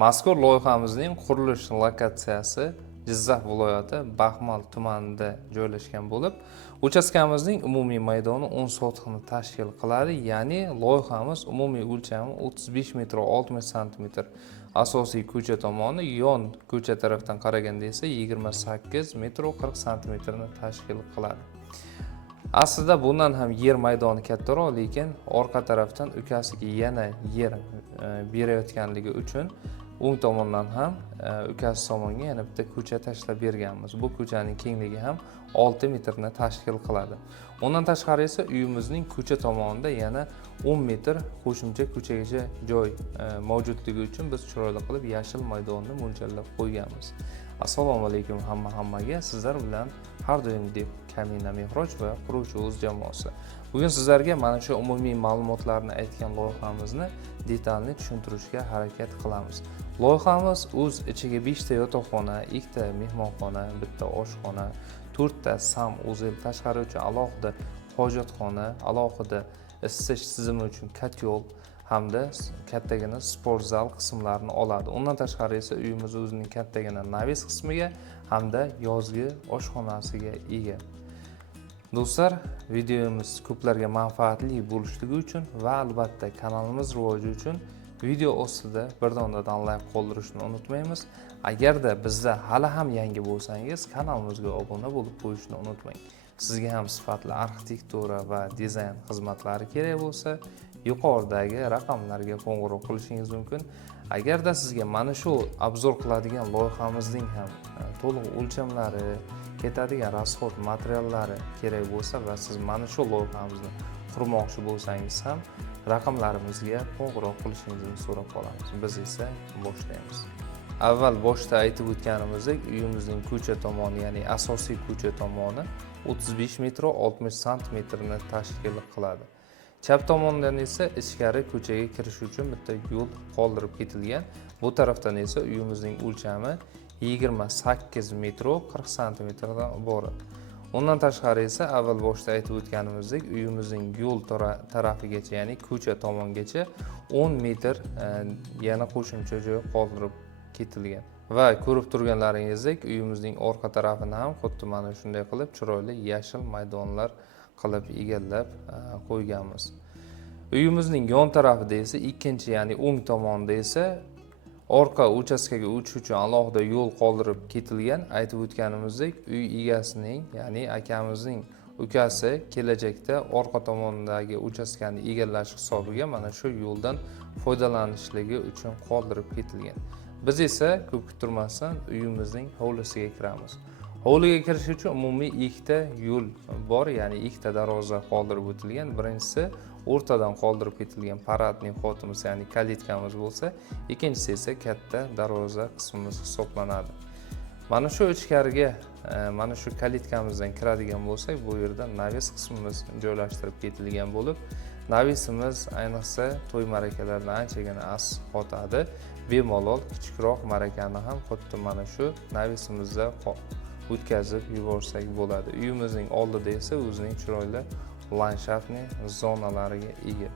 Mazkur loyihamizning qurilish lokatsiyasi Jizzax viloyati Baxmal tumanida joylashgan bo'lib, uchastkamizning umumiy maydoni 10 sotixni tashkil qiladi, ya'ni loyihamiz umumiy o'lchami 35 metr 60 sm. Asosiy ko'cha tomoni yon ko'cha tarafdan qaraganda esa 28 metr 40 sm ni tashkil qiladi. Aslida bundan ham yer maydoni kattaroq, lekin orqa tarafdan ukasiga yana yer berayotganligi uchun o'ng tomondan ham ukasi tomonga yana bitta ko'cha tashlab berganmiz. Bu ko'chaning kengligi ham 6 metrni tashkil qiladi. Undan tashqari esa uyimizning ko'cha tomonida yana 10 metr qo'shimcha ko'chagacha joy mavjudligi uchun biz chiroyli qilib yashil maydonni mo'ljallab qo'yganmiz. Assalomu alaykum hammaga. Sizlar bilan har doimgidek Kamina Mehroj va quruvchi o'z jamoasi. Bugun sizlarga mana shu umumiy ma'lumotlarni aytgan loyihamizni detalni tushuntirishga harakat qilamiz. Loyihamiz o'z ichiga 5 ta yotoqxona, 2 ta mehmonxona, bitta oshxona, 4 ta o'zil tashqari uchun alohida hojatxona, alohida isitish tizimi uchun kotyol hamda kattagina sport zal qismlarini oladi. Undan tashqari esa uyimiz o'zining kattagina navis qismiga hamda yozgi oshxonasiga ega. Do'stlar, videomiz ko'plarga manfaatli bo'lishligi uchun va albatta kanalimiz rivoji uchun video ostida bir dondadan like qoldirishni unutmaymiz. Agarda bizda hali ham yangi bo'lsangiz, kanalimizga obuna bo'lib qo'yishni unutmang. Sizga ham sifatli arxitektura va dizayn xizmatlari kerak bo'lsa, yuqoridagi raqamlarga qo'ng'iroq qilishingiz mumkin. Agarda sizga mana shu obzor qiladigan loyihamizning ham to'liq o'lchamlari, ketadigan rasxod materiallari kerak bo'lsa va siz mana shu loyihamizni qurmoqchi bo'lsangiz ham raqamlarimizga qo'ng'iroq qilishingizni so'rab qolamiz. Biz esa boshlaymiz. Avval boshda aytib o'tganimizdek, uyimizning ko'cha tomoni, ya'ni asosiy ko'cha tomoni 35 metr 60 sm ni tashkil qiladi. Chap tomondan esa ichkari ko'chaga kirish uchun bitta yo'l qoldirib ketilgan. Bu tarafdan esa uyimizning o'lchami 28 metr 40 sm dan iborat. Undan tashqari esa avval boshda aytib o'tganimizdek, uyimizning yo'l tarafigacha, ya'ni ko'cha tomongacha 10 metr yana qo'shimcha joy qoldirib ketilgan. Va ko'rib turganlaringizdek, uyimizning orqa tarafini ham xuddi mana shunday qilib chiroyli yashil maydonlar qilib egallab qo'yganmiz. Uyimizning yon tarafida esa ikkinchi, ya'ni o'ng tomonda esa orqa uchastkaga o'tish uchun alohida yo'l qoldirib ketilgan. Aytib o'tganimizdek, uy egasining, ya'ni akamizning ukasi kelajakda orqa tomondagi uchastkani egallash hisobiga mana shu yo'ldan foydalanishligi uchun qoldirib ketilgan. Biz esa ko'p kuttirmasdan uyimizning hovlisiga kiramiz. Hovliga kirish uchun umumiy 2 ta yo'l bor, ya'ni 2 ta darvoza qoldirib o'tilgan. Birinchisi o'rtadan qoldirib ketilgan paradniy xotimiz, ya'ni kalitkamiz bo'lsa, ikkinchisi esa katta darvoza qismimiz hisoblanadi. Mana shu ichkariga, mana shu kalitkamizdan kiradigan bo'lsak, bu yerda navis qismimiz joylashtirib ketilgan bo'lib, navisimiz ayniqsa to'y marakalarda anchagina as qotadi. Bemalol kichikroq marakani ham xuddi mana shu navisimizda o'tkazib yuborsak bo'ladi. Uyimizning oldida esa o'zining chiroyli landshaftli zonalariga ega.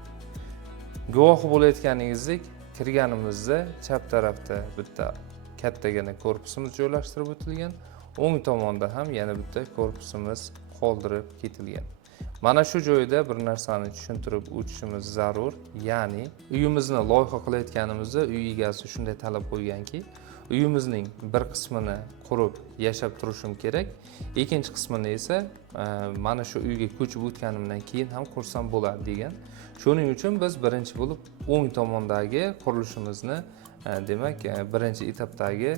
Guvohi bo'layotganingizdek, kirganimizda chap tarafda bitta kattagina korpusimiz joylashtirib o'tilgan, o'ng tomonda ham yana bitta korpusimiz qoldirib ketilgan. Mana shu joyda bir narsani tushuntirib o'tishimiz zarur, ya'ni uyimizni loyiha qilayotganimizda uy egasi shunday talab qo'yganki, uyimizning bir qismini qurib yashab turishim kerak, ikkinchi qismini esa mana shu uyga ko'chib o'tganimdan keyin ham qursam bo'ladi degan. Shuning uchun biz birinchi bo'lib o'ng tomondagi qurilishimizni, demak, birinchi etapdagi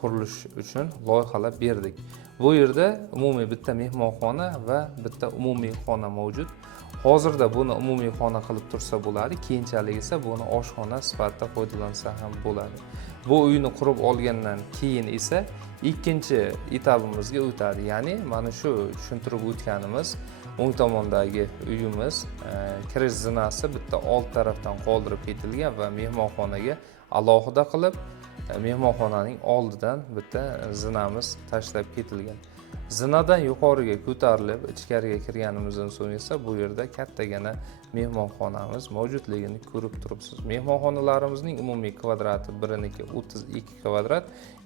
qurilish uchun loyihalab berdik. Bu yerda umumiy bitta mehmonxona va bitta umumiy xona mavjud. Hozirda buni umumiy xona qilib tursa bo'ladi, keyinchalik esa buni oshxona sifatida foydalansa ham bo'ladi. Bu uyni qurib olgandan keyin esa ikkinchi etapimizga o'tadi. Ya'ni mana shu tushuntirib o'tganimiz o'ng tomondagi uyimiz kirish zinasi bitta old tarafdan qoldirib ketilgan va mehmonxonaga alohida qilib mehmonxonaning oldidan bitta zinamiz tashlab ketilgan. zinadan yuqoriga ko'tarilib ichkariga kirganimizdan so'ng esa bu yerda kattagina mehmonxonamiz mavjudligini ko'rib turibsiz. Mehmonxonalarimizning umumiy kvadrati biriniki 32 kvadrat,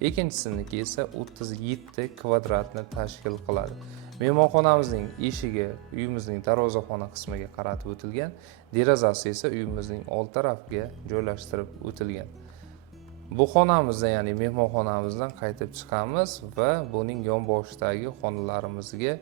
ikkinchisiniki esa 37 kvadratni tashkil qiladi. Mehmonxonamizning eshigi uyimizning darvozaxona qismiga qaratib o'tilgan, derazasi esa uyimizning old tarafiga joylashtirib o'tilgan. Bu xonamizdan, ya'ni mehmonxonamizdan qaytib chiqamiz va buning yonboshidagi xonalarimizga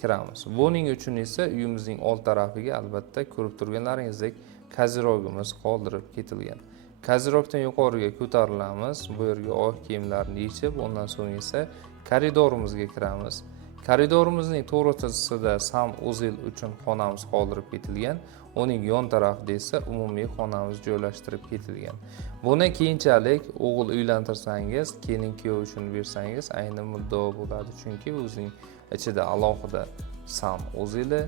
kiramiz. Buning uchun esa uyimizning old tarafiga albatta ko'rib turganlaringizdek kozirogimiz qoldirib ketilgan. Kozirogdan yuqoriga ko'tarilamiz. Bu yerga oyoq kiyimlarni yechib, undan so'ng esa koridorimizga kiramiz. Koridorimizning to'g'risida sanuzil uchun xonamiz qoldirib ketilgan. Uning yon tarafida esa umumiy xonamiz joylashtirib ketilgan. Buni keyinchalik o'g'il uylantirsangiz, kelin kuyov uchun bersangiz ayni muddao bo'ladi. Chunki o'zining ichida alohida sanuzili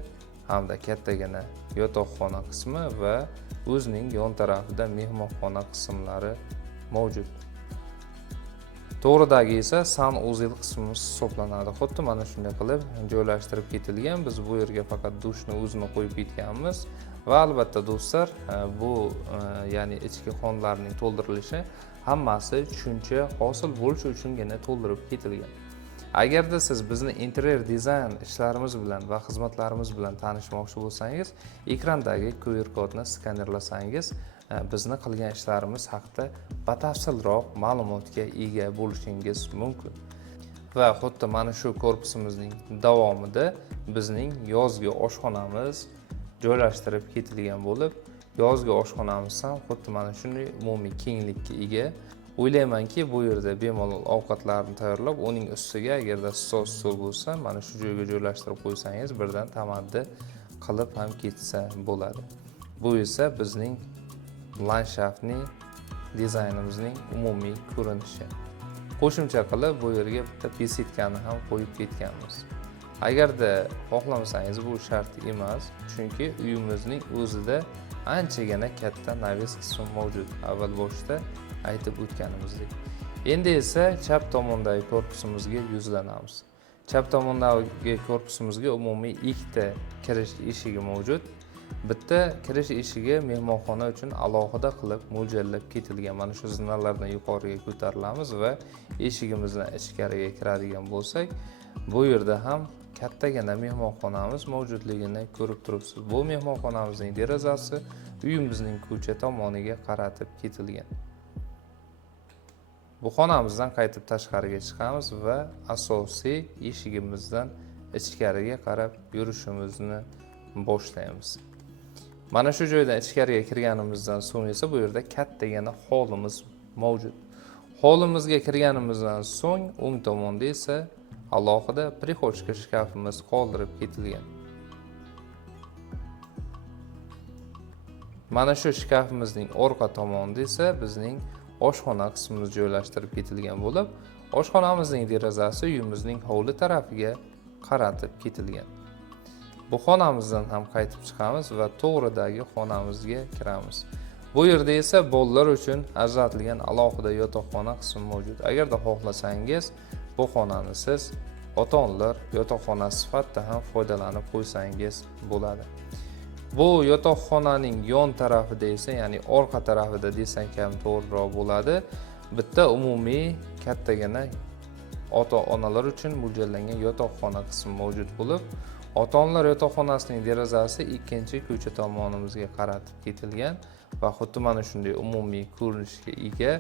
hamda kattagina yotoqxona qismi va o'zining yon tarafida mehmonxona qismlari mavjud. To'g'ridagi esa sanuzil qismi hisoblanadi. Xuddi mana shunday qilib joylashtirib ketilgan. Biz bu yerga faqat dushni o'zini qo'yib ketganmiz. Va albatta do'stlar, bu ya'ni ichki xonlarning to'ldirilishi hammasi tushuncha hosil bo'lishi uchungina to'ldirib ketilgan. Agarda siz bizni interyer dizayn ishlarimiz bilan va xizmatlarimiz bilan tanishmoqchi bo'lsangiz, ekrandagi QR kodni skanerlasangiz, bizni qilgan ishlarimiz haqida batafsilroq ma'lumotga ega bo'lishingiz mumkin. Va xuddi mana shu korpusimizning davomida bizning yozgi oshxonamiz joylashtirib ketilgan bo'lib, yozgi oshxonamiz ham xuddi mana shunday umumiy kenglikka ega. O'ylaymanki, bu yerda bemalol ovqatlarni tayyorlab, uning ustiga agarda stol bo'lsa, mana shu joyga joylashtirib qo'ysangiz, birdan tamaddi qilib ham ketsa bo'ladi. Bu esa bizning landshaftning dizaynimizning umumiy ko'rinishi. Qo'shimcha qilib bu yerga bitta besetkani ham qo'yib ketganmiz. Agarda xohlamasangiz bu shart emas, chunki uyimizning o'zida anchagina katta naves qismi mavjud. Avval boshda aytib o'tganimizdek. Endi esa chap tomondagi korpusimizga yuzlanamiz. Chap tomondagi korpusimizga umumiy ikkita kirish eshigi mavjud. Bitta kirish eshigi mehmonxona uchun alohida qilib mo'ljallab ketilgan. Mana shu zinalardan yuqoriga ko'tarilamiz va eshigimizdan ichkariga kiradigan bo'lsak, bu yerda ham kattagina mehmonxonamiz mavjudligini ko'rib turibsiz. Bu mehmonxonamizning derazasi uyimizning ko'cha tomoniga qaratib ketilgan. Bu xonamizdan qaytib tashqariga chiqamiz va asosiy eshigimizdan ichkariga qarab yurishimizni boshlaymiz. Mana shu joydan ichkariga kirganimizdan so'ng esa bu yerda kattagina holimiz mavjud. Holimizga kirganimizdan so'ng o'ng tomonda esa alohida prihochka shkafimiz qoldirib ketilgan. Mana shu shkafimizning orqa tomonida esa bizning oshxona qismimiz joylashtirib ketilgan bo'lib, oshxonamizning derazasi uyimizning hovli tarafiga qaratib ketilgan. Bu xonamizdan ham qaytib chiqamiz va to'g'ridagi xonamizga kiramiz. Bu yerda esa bolalar uchun ajratilgan alohida yotoqxona qismi mavjud. Agarda xohlasangiz, bu xonani siz ota-onalar yotoqxonasi sifatida ham foydalanib qo'ysangiz bo'ladi. Bu yotoqxonaning yon tarafida esa, ya'ni orqa tarafida desak ham to'g'riroq bo'ladi, bitta umumiy kattagina ota-onalar uchun mo'ljallangan yotoqxona qismi mavjud bo'lib, ota-onalar yotoqxonasining derazasi ikkinchi ko'cha tomonimizga qaratib ketilgan va xuddi mana shunday umumiy ko'rinishga ega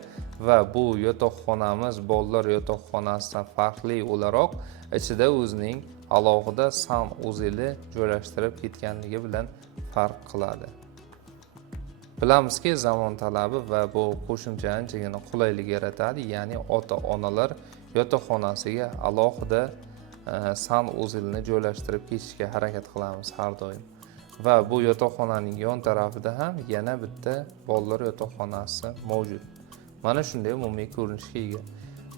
va bu yotoqxonamiz bolalar yotoqxonasidan farqli o'laroq ichida o'zining alohida sanuzeli joylashtirib ketganligi bilan farq qiladi. Bilamizki, zamon talabi va bu qo'shimcha anchagina qulaylik yaratadi, ya'ni ota-onalar yotoqxonasiga alohida sanuzilni joylashtirib ketishga harakat qilamiz har doim. Va bu yotoqxonaning yon tarafida ham yana bitta bolalar yotoqxonasi mavjud. Mana shunday umumiy ko'rinishga ega.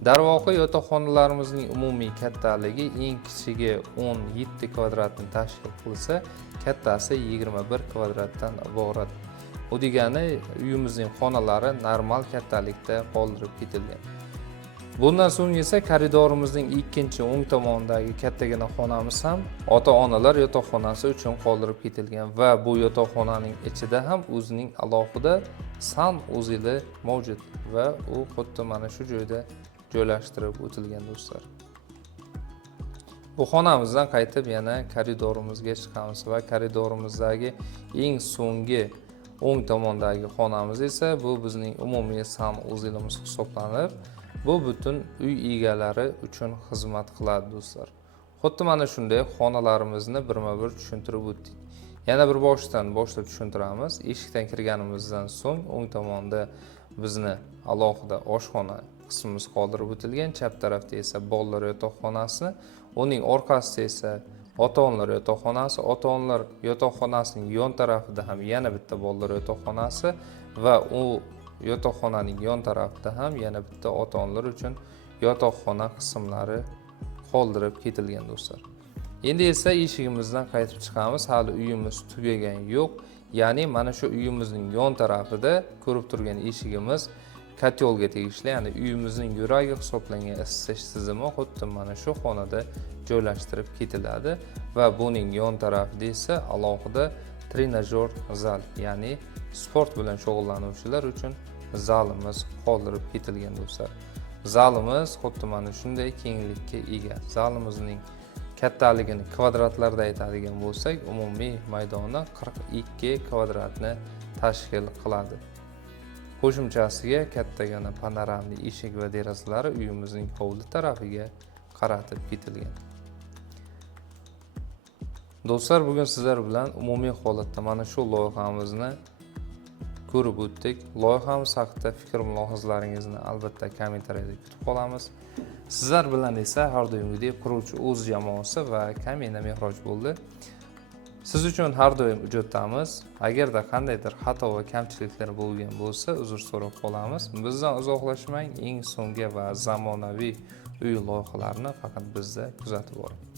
Darvoqe yotoqxonalarimizning umumiy kattaligi eng kichigi 17 kvadratni tashkil qilsa, kattasi 21 kvadratdan iborat. Bu degani uyimizning xonalari normal kattalikda qoldirib ketilgan. Bundan so'ng esa koridorimizning ikkinchi o'ng tomonidagi kattagina xonamiz ham ota-onalar yotoqxonasi uchun qoldirib ketilgan va bu yotoqxonaning ichida ham o'zining alohida sanuzeli mavjud va u xuddi mana shu joyda joylashtirib o'tilgan do'stlar. Bu xonamizdan qaytib yana koridorimizga chiqamiz va koridorimizdagi eng so'nggi o'ng tomondagi xonamiz esa bu bizning umumiy sanuzelimiz hisoblanib, bu butun uy egalari uchun xizmat qiladi do'stlar. Xuddi mana shunday xonalarimizni birma-bir tushuntirib o'tdik. Yana bir boshlab tushuntiramiz. Eshikdan kirganimizdan so'ng o'ng tomonda bizni alohida oshxona qismimiz qoldirib o'tilgan, chap tarafda esa bolalar yotoqxonasi, uning orqasida esa ota-onalar yotoqxonasi, ota-onalar yotoqxonasining yon tarafida ham yana bitta bolalar yotoqxonasi va u yotoqxonaning yon tarafida ham yana bitta ota-onalar uchun yotoqxona qismlari qoldirib ketilgan do'stlar. Endi esa eshigimizdan qaytib chiqamiz. Hali uyimiz tugagan yo'q. Ya'ni mana shu uyimizning yon tarafida ko'rib turgan eshigimiz kotyolga tegishli, ya'ni uyimizning yuragi hisoblangan isitish tizimi xuddi mana shu xonada joylashtirib ketiladi va buning yon tarafida esa alohida trenajyor zal, ya'ni sport bilan shug'ullanuvchilar uchun zalimiz qoldirib ketilgan do'stlar. Zalimiz xuddi mana shunday kenglikka ega. Zalimizning kattaligini kvadratlarda aytadigan bo'lsak, umumiy maydoni 42 kvadratni tashkil qiladi. Qo'shimchasiga kattagina panoramli eshik va derazalari uyimizning hovli tarafiga qaratib ketilgan. Do'stlar, bugun sizlar bilan umumiy holatda mana shu loyihamizni ko'rib o'tdik. Loyihamiz haqida fikr-mulohazalaringizni albatta kommentariyada kutib qolamiz. Sizlar bilan esa har doimgidek quruvchi o'z jamoasi va Kamina Mehroj bo'ldi. Siz uchun har doim ijodamiz. Agarda qandaydir xato va kamchiliklar bo'lgan bo'lsa, uzr so'rab qolamiz. Bizdan uzoqlashmang, eng so'nggi va zamonaviy uy loyihalarini faqat bizda kuzatib boring.